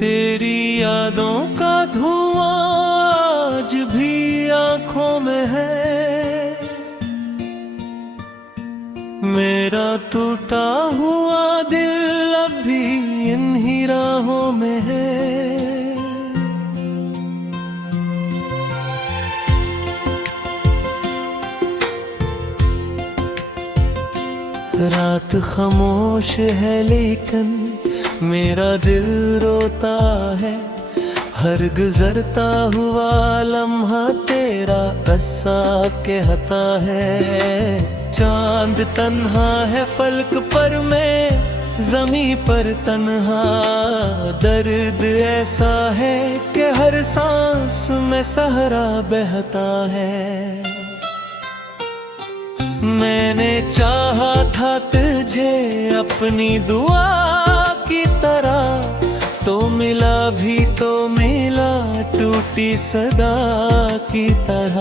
तेरी यादों का धुआं आज भी आंखों में है। मेरा टूटा हुआ दिल अब भी इन्हीं राहों में है। रात खामोश है लेकिन मेरा दिल रोता है। हर गुजरता हुआ लम्हा तेरा कस्सा कहता है। चांद तन्हा है फलक पर, मैं ज़मीं पर तन्हा। दर्द ऐसा है कि हर सांस में सहरा बहता है। मैंने चाहा था तुझे अपनी दुआ की तरह, तो मिला भी तो मिला टूटी सदा की तरह।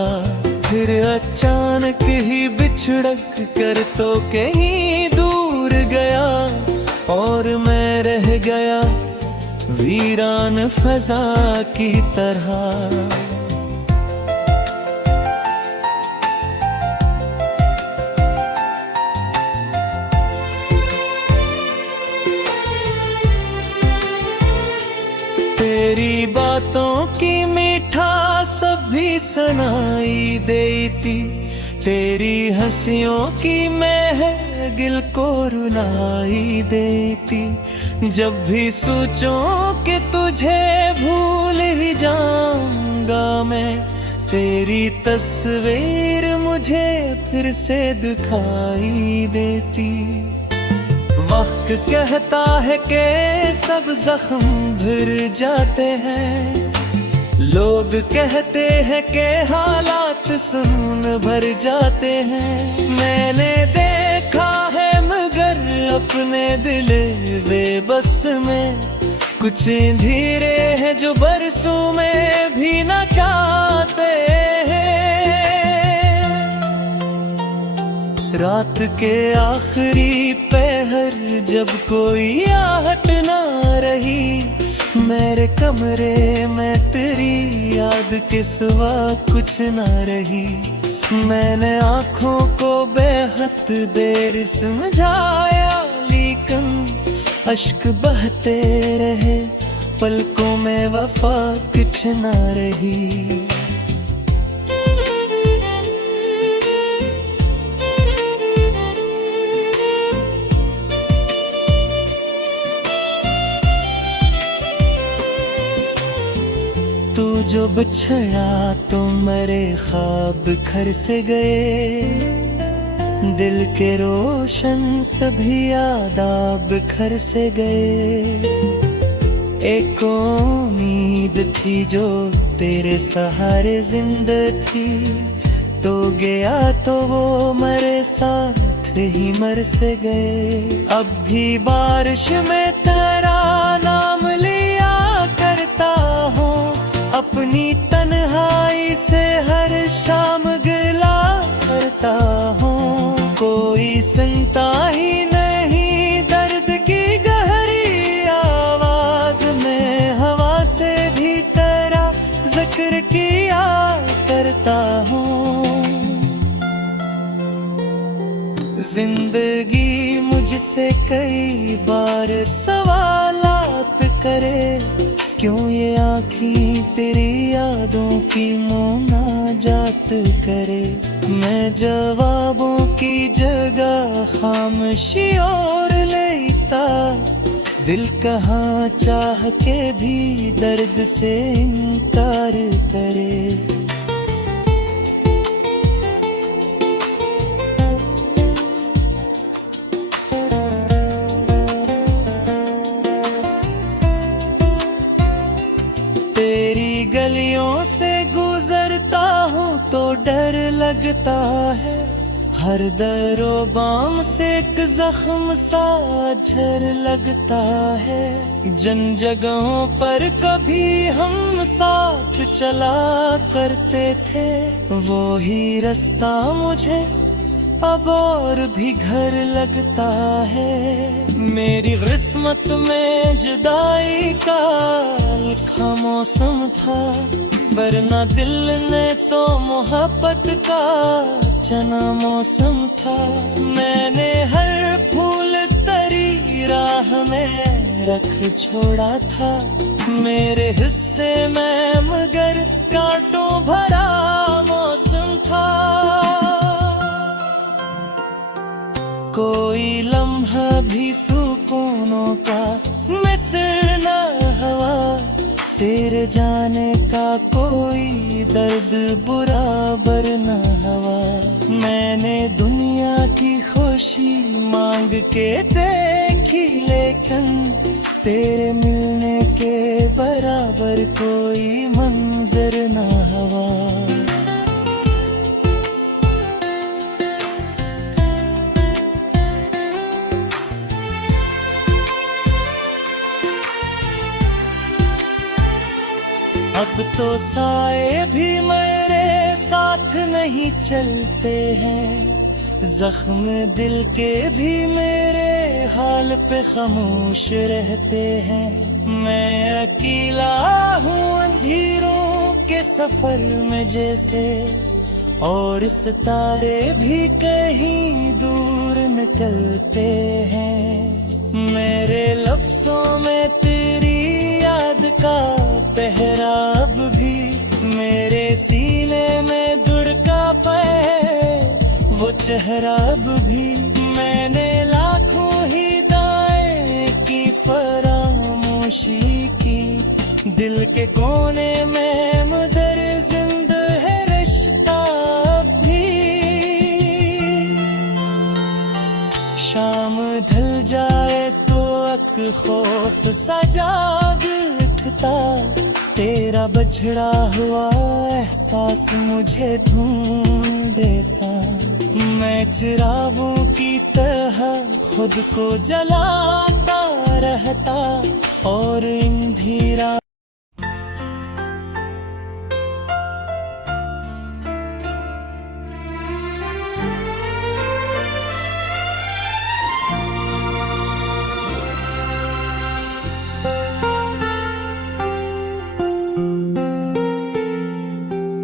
फिर अचानक ही बिछड़क कर तो कहीं दूर गया, और मैं रह गया वीरान फजा की तरह। तेरी बातों की मिठास भी सुनाई देती, तेरी हंसियों की महगिल को रुलाई देती। जब भी सोचूं कि तुझे भूल ही जाऊंगा मैं, तेरी तस्वीर मुझे फिर से दिखाई देती। वक्त कहता है कि सब जख्म भर जाते हैं, लोग कहते हैं कि हालात सुन भर जाते हैं। मैंने देखा है मगर अपने दिल बेबस में, कुछ धीरे हैं जो बरसों में भी न चाहते हैं। रात के आखिरी पहर जब कोई आहट ना रही, मेरे कमरे में तेरी याद के सिवा कुछ ना रही। मैंने आँखों को बेहद देर समझाया, लेकिन अश्क बहते रहे, पलकों में वफा कुछ ना रही। तू जो बिछड़ा तो मेरे ख्वाब घर से गए, दिल के रोशन सभी आदाब घर से गए। एक उम्मीद थी जो तेरे सहारे जिंदा थी, तो गया तो वो मेरे साथ ही मर से गए। अब भी बारिश में तेरा नाम लिया करता हूँ, अपनी तन्हाई से हर शाम गिला करता हूँ। कोई सुनता ही नहीं दर्द की गहरी आवाज में, हवा से भी तेरा जिक्र किया करता हूँ। जिंदगी मुझसे कई बार सवालात करे, क्यों ये आँखी तेरी यादों की मुनाजात करे। मैं जवाबों की जगह खामोशी और लेता, दिल कहाँ चाह के भी दर्द से इनकार करे। तेरी गलियों से गुजरता हूँ तो डर लगता है, हर दरो बाम से एक जख्म सा झर लगता है। जन जगहों पर कभी हम साथ चला करते थे, वो ही रास्ता मुझे अब और भी घर लगता है। मेरी किस्मत में जुदाई का लिखा मौसम था, वरना दिल ने तो मोहब्बत का चना मौसम था। मैंने हर फूल तरी राह में रख छोड़ा था, मेरे हिस्से में मगर कांटों भरा मौसम था। कोई लम्हा भी सुकूनों का मिस्र न हवा, तेरे जाने का कोई दर्द बराबर न हवा। मैंने दुनिया की खुशी मांग के देखी, लेकिन तेरे मिलने के बराबर कोई मंजर न हवा। अब तो साए भी मेरे साथ नहीं चलते हैं, जख्म दिल के भी मेरे हाल पे खामोश रहते हैं। मैं अकेला हूँ अंधेरों के सफर में जैसे, और सितारे भी कहीं दूर निकलते हैं। मेरे लफ्जों में तेरी याद का पहरा अब भी मेरे सीने में धुड़का पे वो चेहरा अब भी। मैंने लाखों ही दाएं की फरामोशी की, दिल के कोने में मगर जिंदा है रिश्ता अब भी। शाम ढल जाए तो अक खौफ सा जाग उठता, तेरा बछड़ा हुआ एहसास मुझे ढूंढ देता। मैं चिरागों की तरह खुद को जलाता रहता, और इंधिरा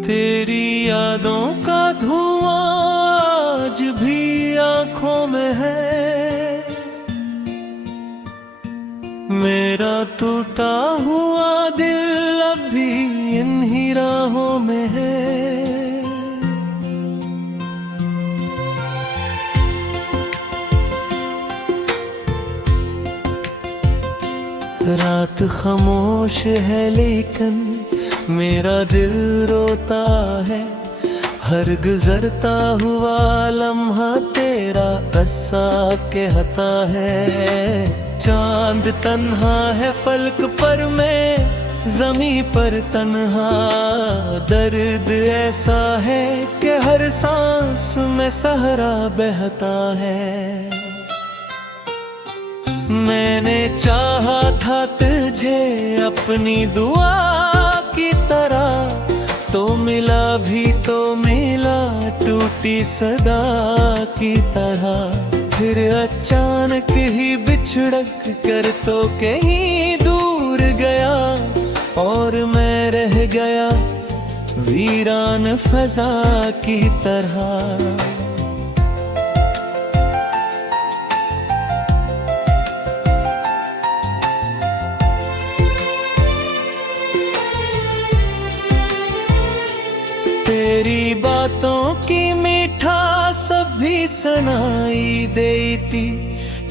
तेरी यादों का धुआं आज भी आंखों में है, मेरा टूटा हुआ दिल अब भी इन्हीं राहों में है। रात खामोश है लेकिन मेरा दिल रोता है, हर गुजरता हुआ लम्हा तेरा कस्सा कहता है। चांद तन्हा है फलक पर, मैं ज़मीं पर तन्हा। दर्द ऐसा है कि हर सांस में सहरा बहता है। मैंने चाहा था तुझे अपनी दुआ की तरह, तो मिला भी तो मिला टूटी सदा की तरह। फिर अचानक ही बिछड़क कर तो कहीं दूर गया, और मैं रह गया वीरान फजा की तरह। तेरी बातों की मीठास भी सुनाई देती,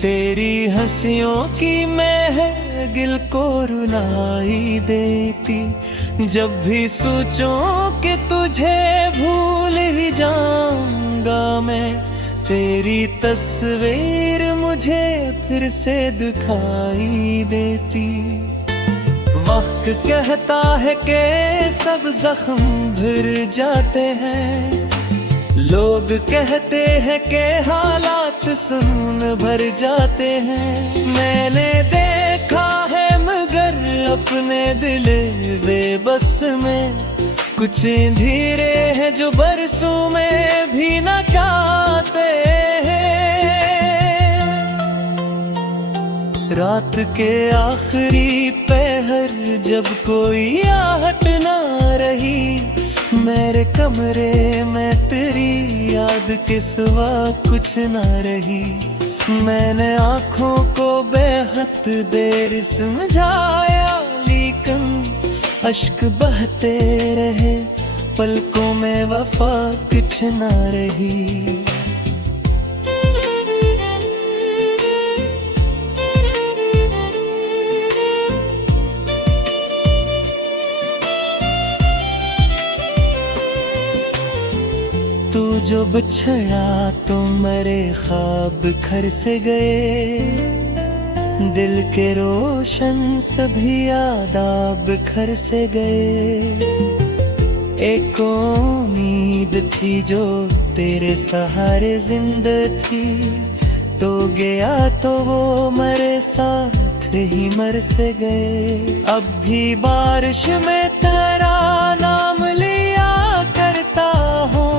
तेरी हंसियों की महगिल को रुलाई देती। जब भी सोचूं कि तुझे भूल ही जाऊंगा मैं, तेरी तस्वीर मुझे फिर से दिखाई देती। वक्त कहता है कि सब जख्म भर जाते हैं, लोग कहते हैं कि हालात सुन भर जाते हैं। मैंने देखा है मगर अपने दिल बेबस में, कुछ धीरे हैं जो बरसों में भी न चाहते हैं। रात के आखिरी पहर जब कोई आहट ना रही, मेरे कमरे में तेरी याद के सिवा कुछ ना रही। मैंने आँखों को बेहद देर समझाया, लेकिन अश्क बहते रहे, पलकों में वफा कुछ ना रही। तू जो बिछड़ा तो मेरे ख्वाब घर से गए, दिल के रोशन सभी आदाब घर से गए। एक उम्मीद थी जो तेरे सहारे जिंदा थी, तो गया तो वो मेरे साथ ही मर से गए। अब भी बारिश में तेरा नाम लिया करता हूँ,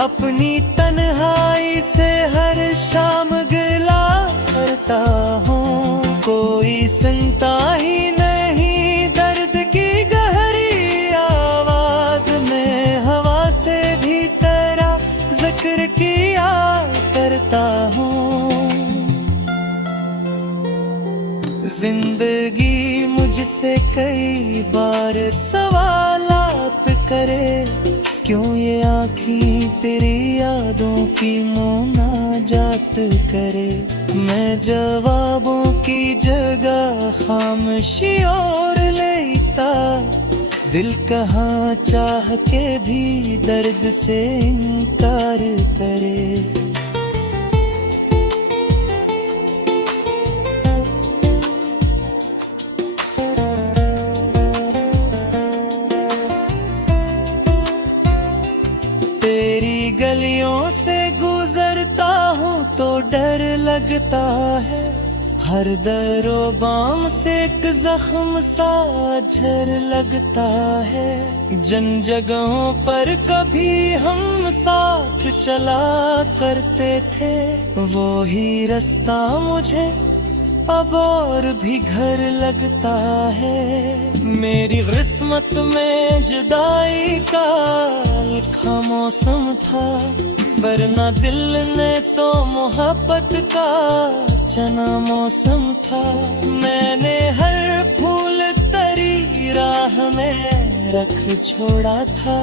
अपनी तन्हाई से हर शाम गिला करता हूँ। कोई सुनता ही नहीं दर्द की गहरी आवाज में, हवा से भी तेरा जिक्र किया करता हूँ। जिंदगी मुझसे कई बार सवालात करे, क्यों ये आँखें तेरी यादों की मुनाजात करे। मैं जवाबों की जगह खामोशी और लेता, दिल कहाँ चाह के भी दर्द से इनकार करे। तेरी गलियों से गुजरता हूँ तो डर लगता है, हर दरो बाम से एक जख्म सा झर लगता है। जन जगहों पर कभी हम साथ चला करते थे, वो ही रास्ता मुझे अब और भी घर लगता है। मेरी किस्मत में जुदाई का लिखा मौसम था, वरना दिल ने तो मोहब्बत का चना मौसम था। मैंने हर फूल तरी राह में रख छोड़ा था,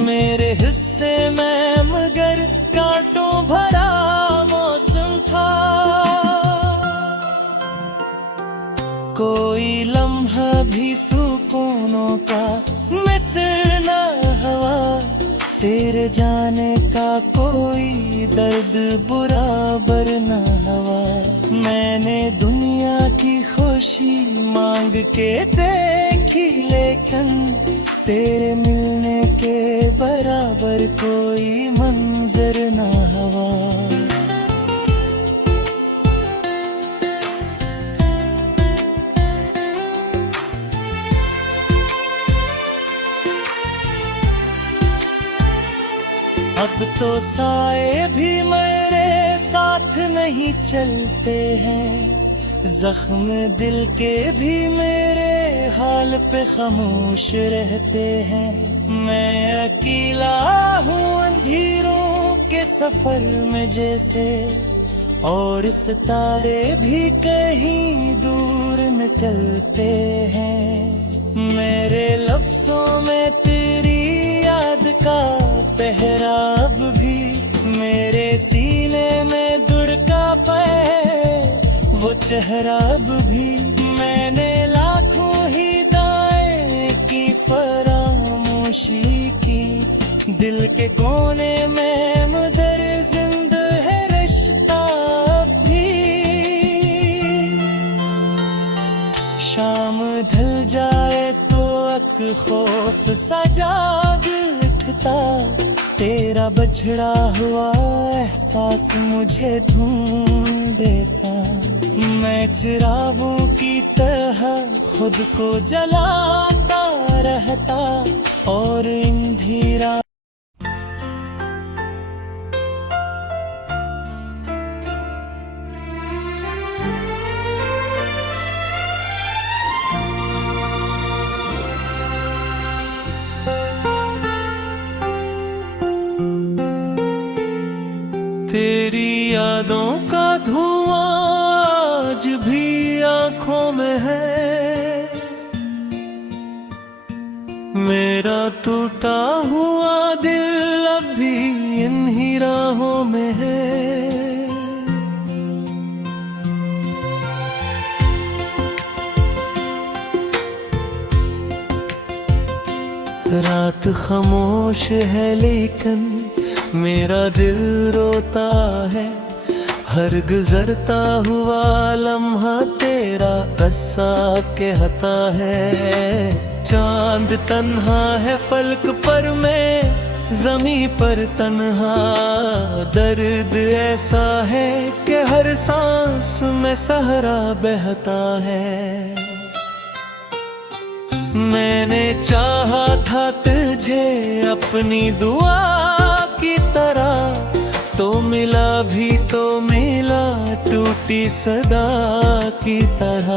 मेरे हिस्से में मगर कांटों भरा मौसम था। कोई लम्हा भी सुकूनों का मिसर न हवा, तेरे जाने का कोई दर्द बराबर न हवा। मैंने दुनिया की खुशी मांग के देखी, लेकिन तेरे मिलने के बराबर कोई मंजर न हवा। अब तो साए भी मेरे साथ नहीं चलते हैं, जख्म दिल के भी मेरे हाल पे खामोश रहते हैं। मैं अकेला हूँ अंधेरों के सफर में जैसे, और सितारे भी कहीं दूर निकलते हैं। मेरे लफ्जों में तेरी याद का पहरा अब भी मेरे सीने में धुड़का पे, वो चेहरा अब भी। मैंने लाखों ही दाएं की फरामोशी की, दिल के कोने में मगर जिंदा है रिश्ता अब भी। शाम ढल जाए तो अक खौफ सा जाग उठता, तेरा बछड़ा हुआ एहसास मुझे ढूंढ देता। मैं चिरागों की तरह खुद को जलाता रहता, और इंधिरा यादों का धुआं आज भी आंखों में है। मेरा टूटा हुआ दिल अब भी इन्हीं राहों में है। रात खामोश है लेकिन मेरा दिल रोता है। हर गुजरता हुआ लम्हा तेरा कस्सा कहता है। चांद तन्हा है फलक पर, मैं ज़मीं पर तन्हा। दर्द ऐसा है कि हर सांस में सहरा बहता है। मैंने चाहा था तुझे अपनी दुआ की तरह, तो मिला भी तो मिला टूटी सदा की तरह।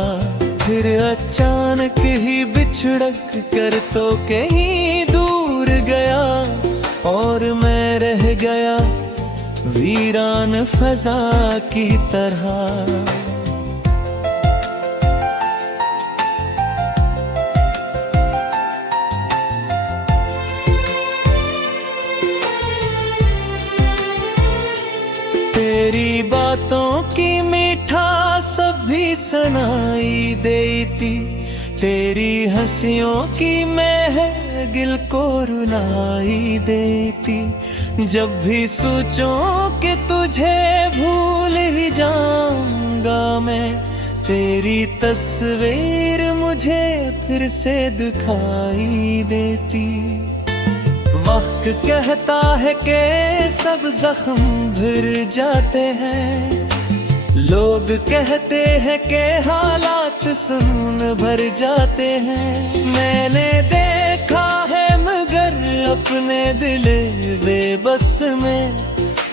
फिर अचानक ही बिछड़क कर तो कहीं दूर गया, और मैं रह गया वीरान फजा की तरह। तेरी बातों की मिठास भी सुनाई देती, तेरी हंसियों की महगिल को रुलाई देती। जब भी सोचूं कि तुझे भूल ही जाऊंगा मैं, तेरी तस्वीर मुझे फिर से दिखाई देती। वक्त कहता है कि सब जख्म भर जाते हैं, लोग कहते हैं कि हालात सुन भर जाते हैं। मैंने देखा है मगर अपने दिल बेबस में,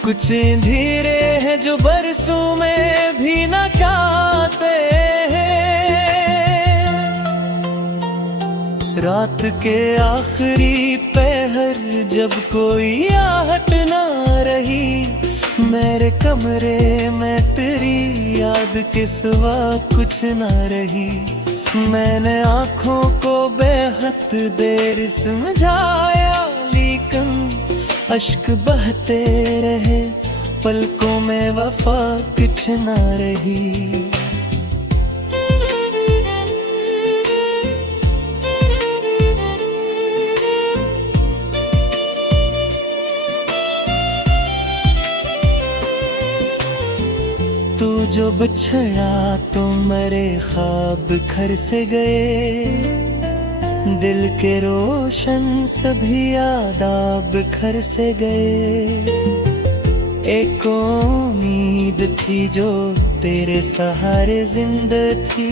कुछ धीरे हैं जो बरसों में भी न चाहते हैं। रात के आखिरी पहर जब कोई आहट ना रही, मेरे कमरे में तेरी याद के सिवा कुछ ना रही। मैंने आँखों को बेहद देर समझाया, लेकिन अश्क बहते रहे, पलकों में वफा कुछ ना रही। तू जो बिछड़ा तो मेरे ख्वाब घर से गए, दिल के रोशन सभी आदाब घर से गए। एक उम्मीद थी जो तेरे सहारे जिंदा थी,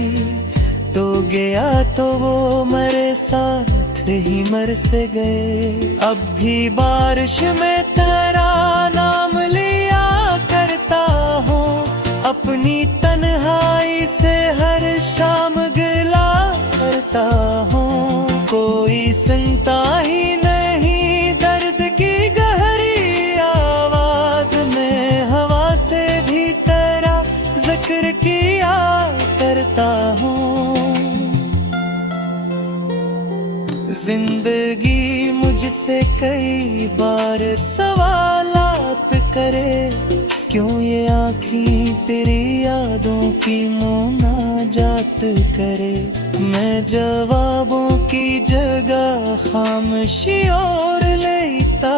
तो गया तो वो मेरे साथ ही मर से गए। अब भी बारिश में तेरा नाम लिया करता हूँ, अपनी तन्हाई से हर शाम गिला करता हूँ। कोई सुनता ही नहीं दर्द की गहरी आवाज में, हवा से भी तेरा जिक्र किया करता हूँ। जिंदगी मुझसे कई बार सवालात करे, क्यों ये आँखें तेरी यादों की मुनाजात करे। मैं जवाबों की जगह खामोशी और लेता,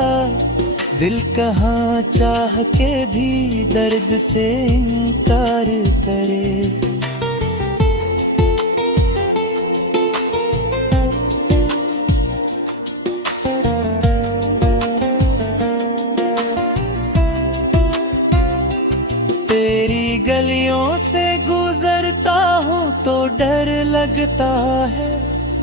दिल कहाँ चाह के भी दर्द से इनकार करे। तेरी गलियों से गुजरता हूँ तो डर लगता है,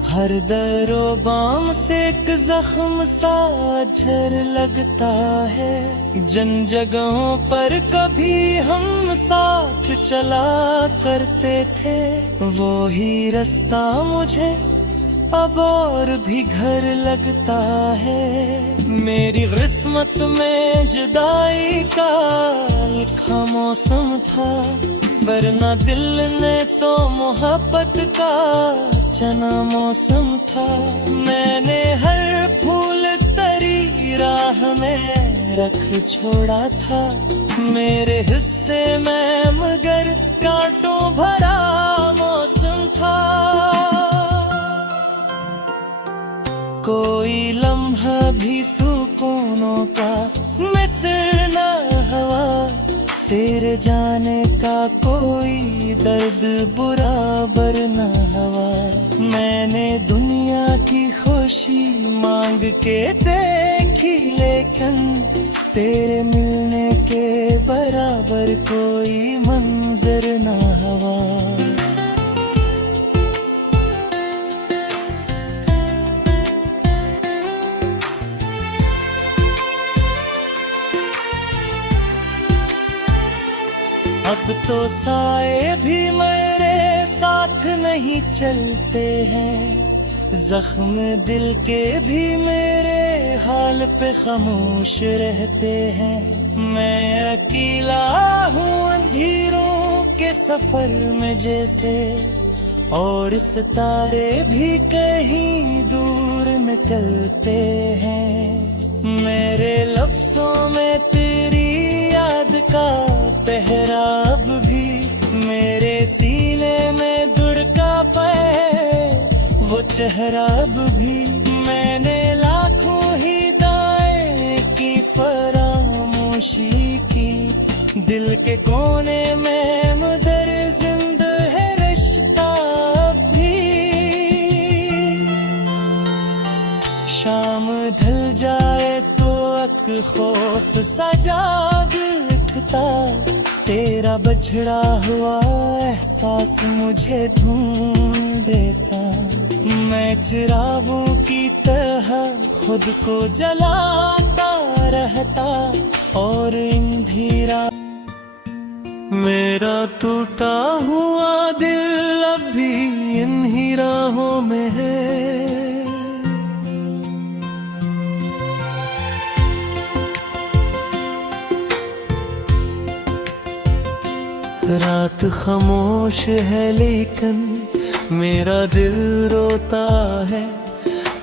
हर दरो बाम से एक जख्म सा झर लगता है। जिन जगहों पर कभी हम साथ चला करते थे, वो ही रास्ता मुझे अब और भी घर लगता है। मेरी किस्मत में जुदाई का लिखा मौसम था, वरना दिल ने तो मोहब्बत का चना मौसम था। मैंने हर फूल तरी राह में रख छोड़ा था, मेरे हिस्से में मगर कांटों भरा मौसम था। कोई लम्हा भी सुकूनों का मिसर न हवा, तेरे जाने का कोई दर्द बराबर न हवा। मैंने दुनिया की खुशी मांग के देखी, लेकिन तेरे मिलने के बराबर कोई मंजर न हवा। अब तो साए भी मेरे साथ नहीं चलते हैं, जख्म दिल के भी मेरे हाल पे खामोश रहते हैं। मैं अकेला हूँ अंधेरों के सफर में जैसे, और सितारे भी कहीं दूर निकलते हैं। मेरे लफ्जों में तेरी याद का पहरा अब भी, मेरे सीने में धुड़का पे वो चेहरा अब भी। मैंने लाखों ही दाएं की फरामोशी की, दिल के कोने में मगर जिंदा है रिश्ता अब भी। शाम ढल जाए तो अक खौफ सा जाग उठता, तेरा बछड़ा हुआ एहसास मुझे ढूंढ देता। मैं चिरागों की तरह खुद को जलाता रहता, और इंधिरा मेरा टूटा हुआ दिल अब भी इन्हीं राहों में है। रात खामोश है लेकिन मेरा दिल रोता है,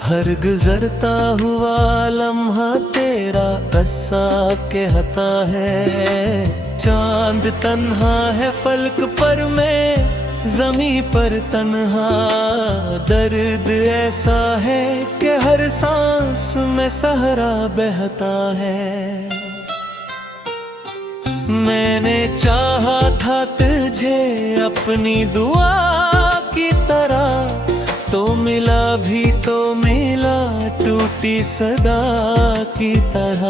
हर गुजरता हुआ लम्हा तेरा कस्सा कहता है। चांद तन्हा है फलक पर, मैं ज़मीं पर तन्हा, दर्द ऐसा है कि हर सांस में सहरा बहता है। मैंने चाहा था तुझे अपनी दुआ की तरह, तो मिला भी तो मिला टूटी सदा की तरह।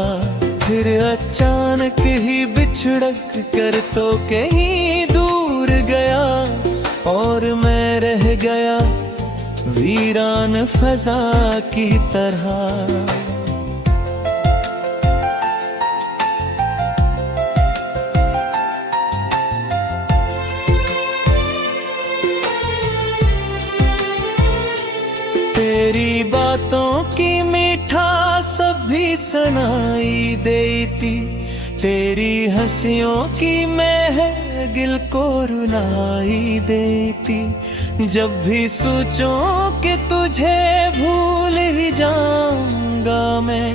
फिर अचानक ही बिछड़क कर तो कहीं दूर गया, और मैं रह गया वीरान फजा की तरह। तेरी बातों की मिठास भी सुनाई देती, तेरी हंसियों की महगिल को रुलाई देती। जब भी सोचूं कि तुझे भूल ही जाऊंगा मैं,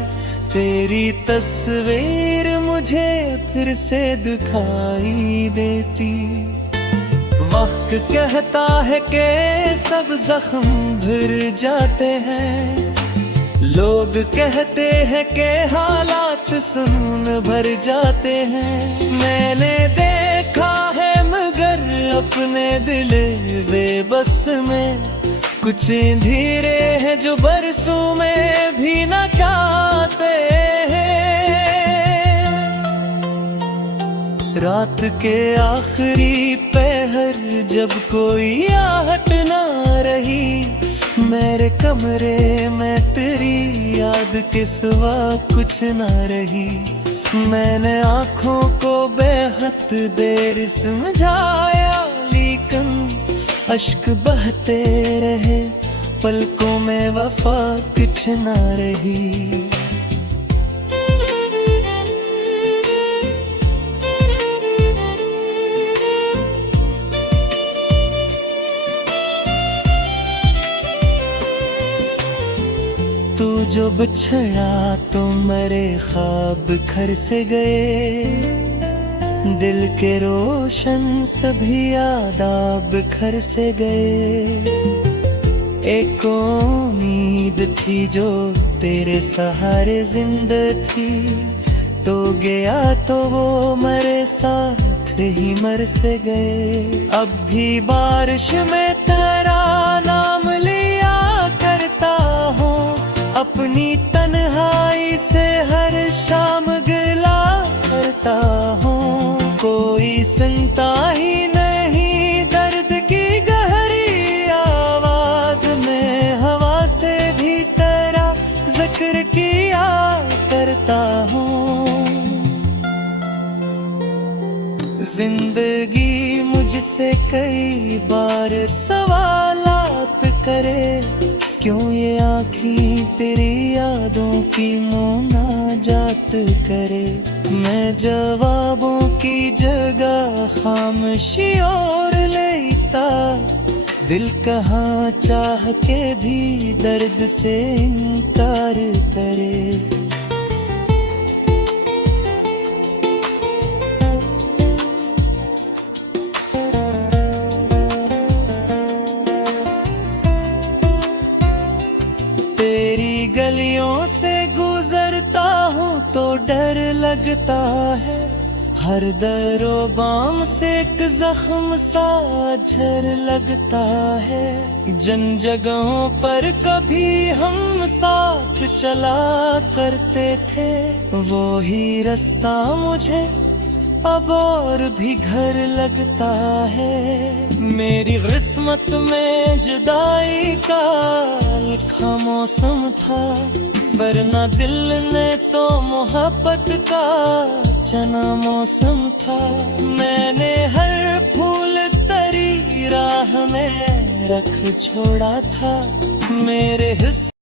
तेरी तस्वीर मुझे फिर से दिखाई देती। वक्त कहता है कि सब जख्म भर जाते हैं, लोग कहते हैं कि हालात सुन भर जाते हैं। मैंने देखा है मगर अपने दिल बेबस में, कुछ धीरे हैं जो बरसों में भी न चाहते हैं। रात के आखिरी पहर जब कोई आहट ना रही, मेरे कमरे में तेरी याद के सिवा कुछ ना रही। मैंने आँखों को बेहद देर समझाया, लेकिन अश्क बहते रहे पलकों में वफा कुछ ना रही। तू जो बिछड़ा तो मेरे ख्वाब घर से गए, दिल के रोशन सभी आदाब घर से गए। एक उम्मीद थी जो तेरे सहारे जिंदा थी, तो गया तो वो मेरे साथ ही मर से गए। अब भी बारिश में तेरा नाम लिया करता हूँ, अपनी तन्हाई से हर शाम गिला करता हूँ। कोई सुनता ही नहीं दर्द की गहरी आवाज में, हवा से भी तेरा जिक्र किया करता हूँ। जिंदगी मुझसे कई बार सवालात करे, क्यों ये आँखें तेरी यादों की मुनाजात करे। मैं जवाबों की जगह खामोशी और लेता, दिल कहाँ चाह के भी दर्द से इनकार करे। तेरी गलियों से गुजरता हूँ तो डर लगता है, हर दरो बाम से एक जख्म सा झर लगता है। जिन जगहों पर कभी हम साथ चला करते थे, वो ही रास्ता मुझे अब और भी घर लगता है। मेरी किस्मत में जुदाई का लिखा मौसम था, वरना दिल ने तो मोहब्बत का चना मौसम था। मैंने हर फूल तरी राह में रख छोड़ा था, मेरे हिस्से